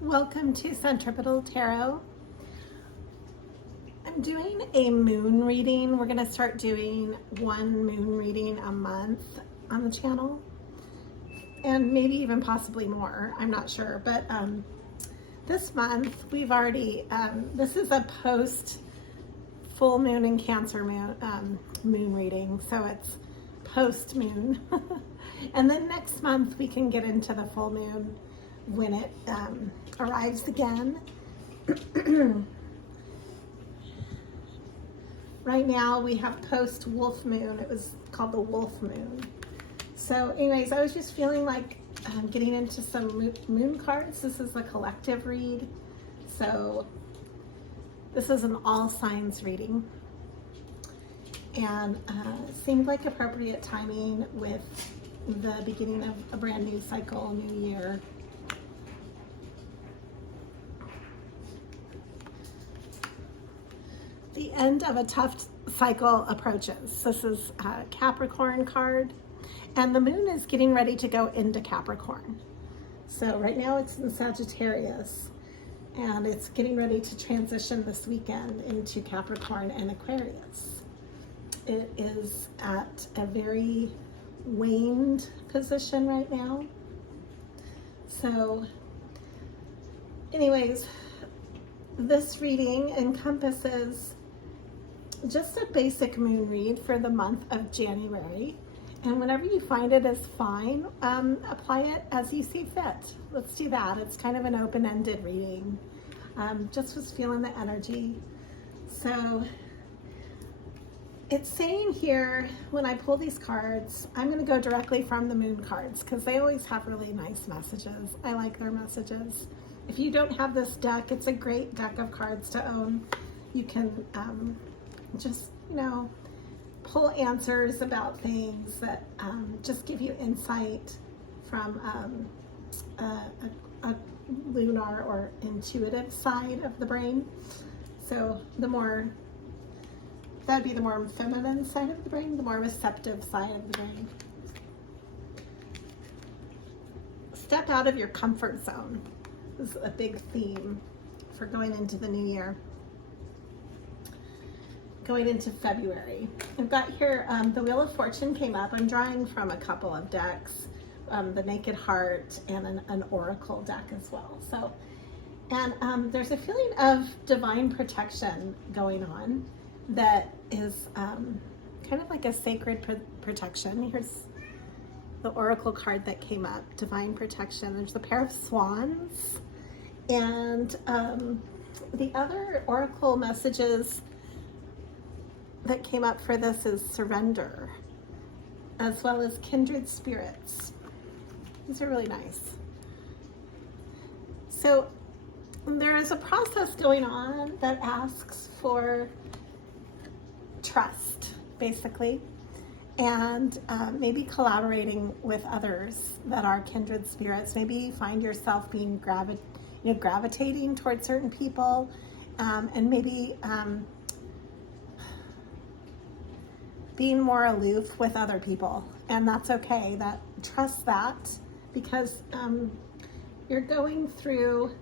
Welcome to Centripetal Tarot. I'm doing a moon reading. We're going to start doing one moon reading a month on the channel, and maybe even possibly more. I'm not sure, but this month we've already, this is a post full moon and Cancer moon reading, so it's post moon. And then next month we can get into the full moon when it arrives again. Right now we have post wolf moon. It was called the wolf moon. So anyways, I was just feeling like getting into some moon cards. This is a collective read. So this is an all signs reading. And seemed like appropriate timing with the beginning of a brand new cycle, new year. The end of a tough cycle approaches. This is a Capricorn card, and the moon is getting ready to go into Capricorn. So right now it's in Sagittarius, and it's getting ready to transition this weekend into Capricorn and Aquarius. It is at a very waned position right now. So anyways, this reading encompasses just a basic moon read for the month of January. And whenever you find it is fine, apply it as you see fit. Let's do that. It's kind of an open-ended reading. Just was feeling the energy. So it's saying here, when I pull these cards, I'm going to go directly from the moon cards because they always have really nice messages. I like their messages. If you don't have this deck, it's a great deck of cards to own. You can just, pull answers about things that just give you insight from a lunar or intuitive side of the brain. So that'd be the more feminine side of the brain, the more receptive side of the brain. Step out of your comfort zone. This is a big theme for going into the new year. Going into February. I've got here the Wheel of Fortune came up. I'm drawing from a couple of decks, the Naked Heart and an Oracle deck as well. So, and there's a feeling of divine protection going on that is kind of like a sacred protection. Here's the Oracle card that came up, divine protection. There's a pair of swans, and the other Oracle messages that came up for this is surrender, as well as kindred spirits. These are really nice. So there is a process going on that asks for trust, basically, and maybe collaborating with others that are kindred spirits. Maybe you find yourself being gravitating towards certain people, and maybe being more aloof with other people, and that's okay. Trust that, because you're going through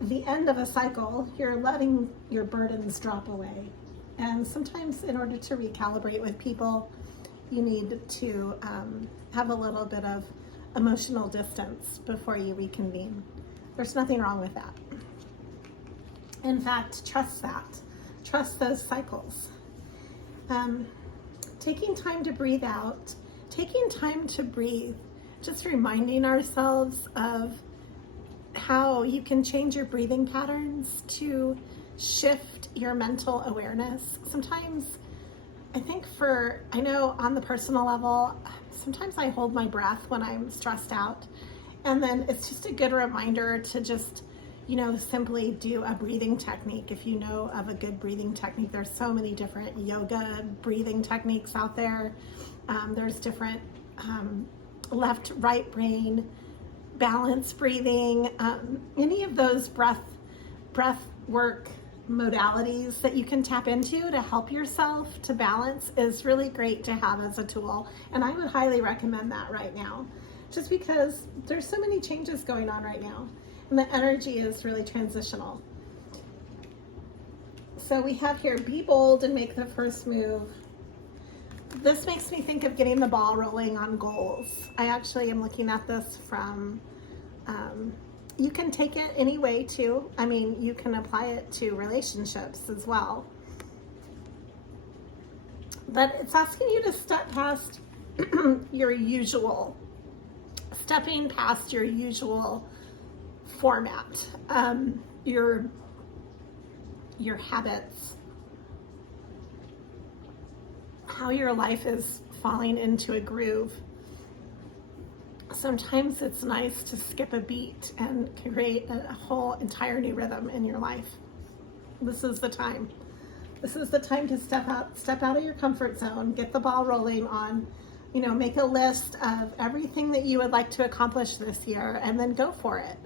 the end of a cycle. You're letting your burdens drop away, and sometimes in order to recalibrate with people, you need to have a little bit of emotional distance before you reconvene. There's nothing wrong with that. In fact, trust that. Trust those cycles. Taking time to breathe out, taking time to breathe, just reminding ourselves of how you can change your breathing patterns to shift your mental awareness. Sometimes I know on the personal level, sometimes I hold my breath when I'm stressed out, and then it's just a good reminder to just simply do a breathing technique. If you know of a good breathing technique, there's so many different yoga breathing techniques out there. There's different left, right brain, balance breathing, any of those breath work modalities that you can tap into to help yourself to balance is really great to have as a tool. And I would highly recommend that right now, just because there's so many changes going on right now. And the energy is really transitional. So we have here, be bold and make the first move. This makes me think of getting the ball rolling on goals. I actually am looking at this from, you can take it any way too. I mean, you can apply it to relationships as well. But it's asking you to step past your usual, stepping past your usual format, your habits, how your life is falling into a groove. Sometimes it's nice to skip a beat and create a whole entire new rhythm in your life. This is the time. This is the time to step out of your comfort zone, get the ball rolling on, make a list of everything that you would like to accomplish this year and then go for it.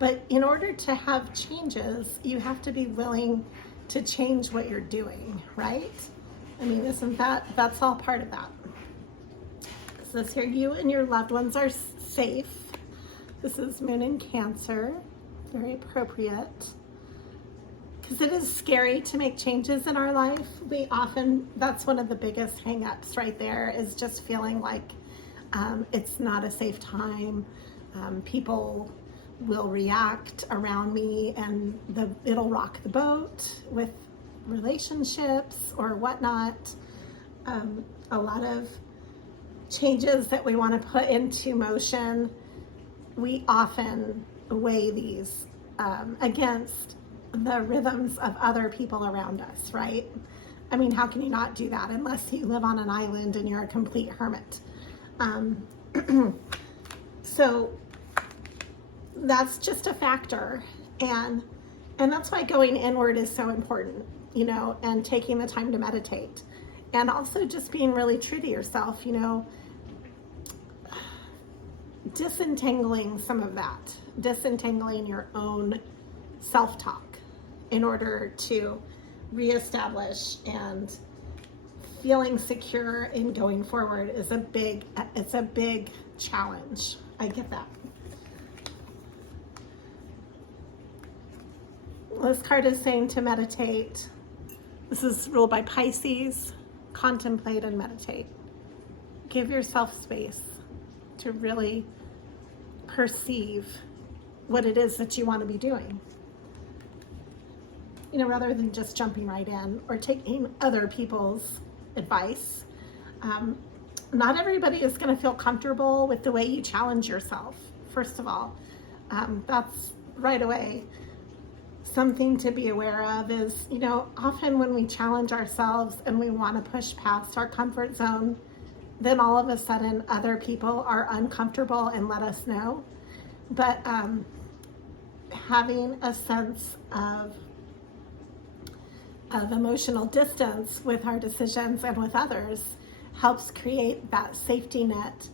But in order to have changes, you have to be willing to change what you're doing, right? I mean, that's all part of that. It says here, you and your loved ones are safe. This is Moon in Cancer, very appropriate. Because it is scary to make changes in our life. That's one of the biggest hang-ups right there, is just feeling like it's not a safe time. People will react around me and it'll rock the boat with relationships or whatnot. A lot of changes that we want to put into motion, we often weigh these against the rhythms of other people around us, right? I mean, how can you not do that unless you live on an island and you're a complete hermit? So that's just a factor, and that's why going inward is so important, and taking the time to meditate, and also just being really true to yourself, disentangling some of that, disentangling your own self-talk in order to reestablish and feeling secure in going forward is a big challenge. I get that. This card is saying to meditate. This is ruled by Pisces. Contemplate and meditate. Give yourself space to really perceive what it is that you want to be doing. Rather than just jumping right in or taking other people's advice. Not everybody is going to feel comfortable with the way you challenge yourself, first of all. That's right away something to be aware of is, often when we challenge ourselves and we want to push past our comfort zone, then all of a sudden other people are uncomfortable and let us know. But having a sense of emotional distance with our decisions and with others helps create that safety net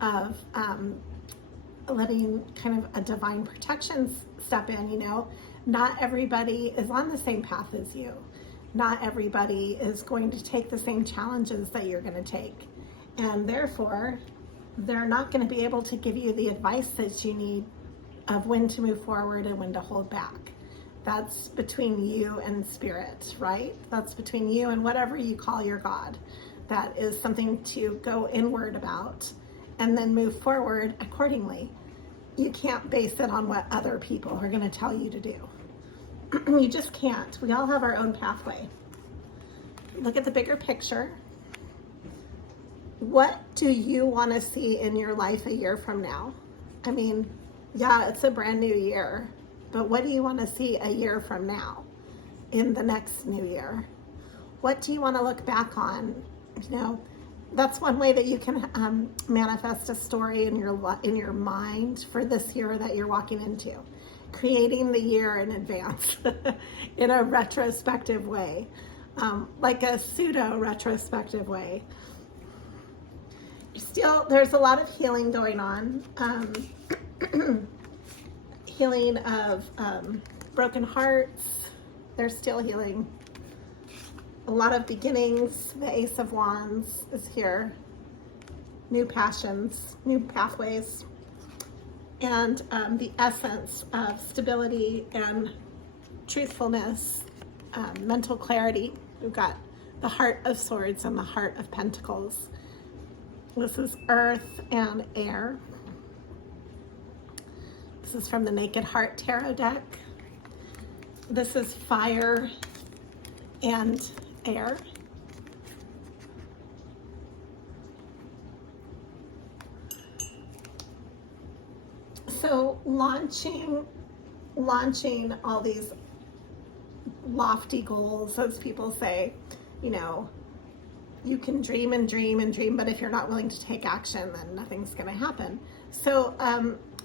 of letting kind of a divine protection step in. Not everybody is on the same path as you. Not everybody is going to take the same challenges that you're going to take. And therefore, they're not going to be able to give you the advice that you need of when to move forward and when to hold back. That's between you and spirit, right? That's between you and whatever you call your God. That is something to go inward about and then move forward accordingly. You can't base it on what other people are going to tell you to do. You just can't. We all have our own pathway. Look at the bigger picture. What do you want to see in your life a year from now? I mean, yeah, it's a brand new year, but what do you want to see a year from now in the next new year? What do you want to look back on? That's one way that you can manifest a story in your mind for this year that you're walking into. Creating the year in advance in a retrospective way, like a pseudo retrospective way. There's a lot of healing going on. Healing of broken hearts. There's still healing. A lot of beginnings. The Ace of Wands is here. New passions, new pathways. and the essence of stability and truthfulness, mental clarity. We've got the Heart of Swords and the Heart of Pentacles. This is earth and air. This is from the Naked Heart Tarot deck. This is fire and air. So launching all these lofty goals, as people say, you know, you can dream and dream and dream, but if you're not willing to take action, then nothing's going to happen. So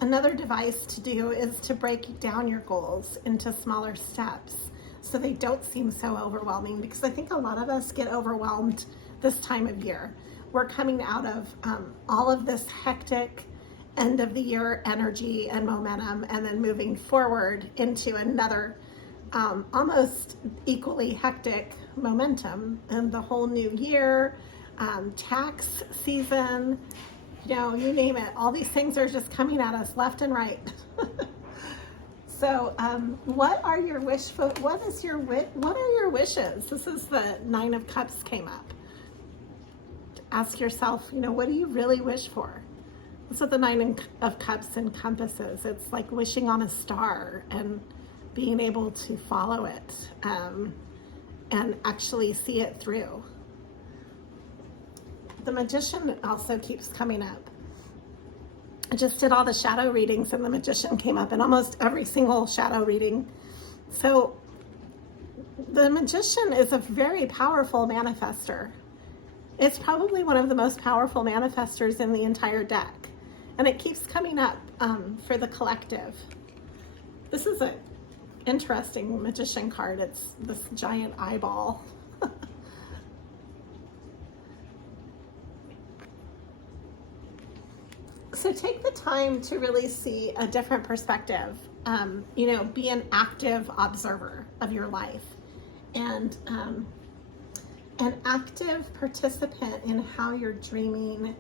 another device to do is to break down your goals into smaller steps so they don't seem so overwhelming, because I think a lot of us get overwhelmed this time of year. We're coming out of all of this hectic end of the year energy and momentum, and then moving forward into another almost equally hectic momentum, and the whole new year, tax season, you know, you name it, all these things are just coming at us left and right. So what are your wishes? This is the Nine of Cups came up. Ask yourself, you know, what do you really wish for? That's what the Nine of Cups encompasses. It's like wishing on a star and being able to follow it and actually see it through. The Magician also keeps coming up. I just did all the shadow readings and the Magician came up in almost every single shadow reading. So the Magician is a very powerful manifester. It's probably one of the most powerful manifestors in the entire deck. And it keeps coming up for the collective. This is an interesting Magician card. It's this giant eyeball. So take the time to really see a different perspective. You know, be an active observer of your life, and an active participant in how you're dreaming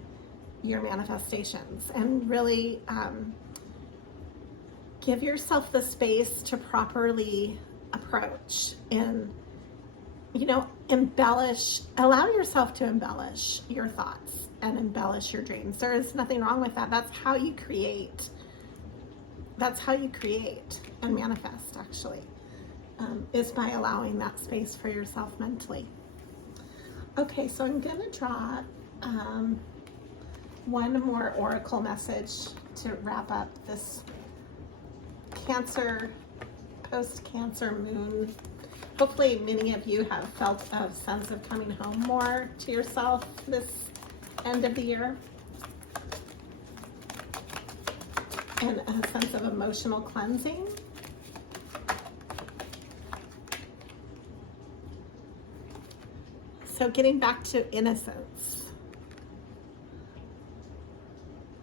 your manifestations, and really give yourself the space to properly approach and, you know, allow yourself to embellish your thoughts and embellish your dreams. There is nothing wrong with that. That's how you create. That's how you create and manifest, actually, is by allowing that space for yourself mentally. Okay, so I'm going to draw one more oracle message to wrap up this Cancer, post-Cancer moon. Hopefully many of you have felt a sense of coming home more to yourself this end of the year, and a sense of emotional cleansing. So getting back to innocence.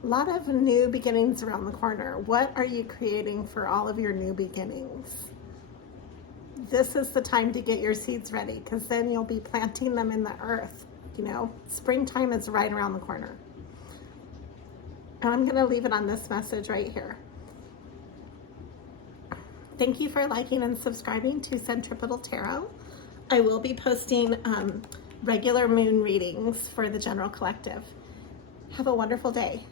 A lot of new beginnings around the corner. What are you creating for all of your new beginnings? This is the time to get your seeds ready, because then you'll be planting them in the earth. You know, springtime is right around the corner. And I'm going to leave it on this message right here. Thank you for liking and subscribing to Centripetal Tarot. I will be posting regular moon readings for the general collective. Have a wonderful day.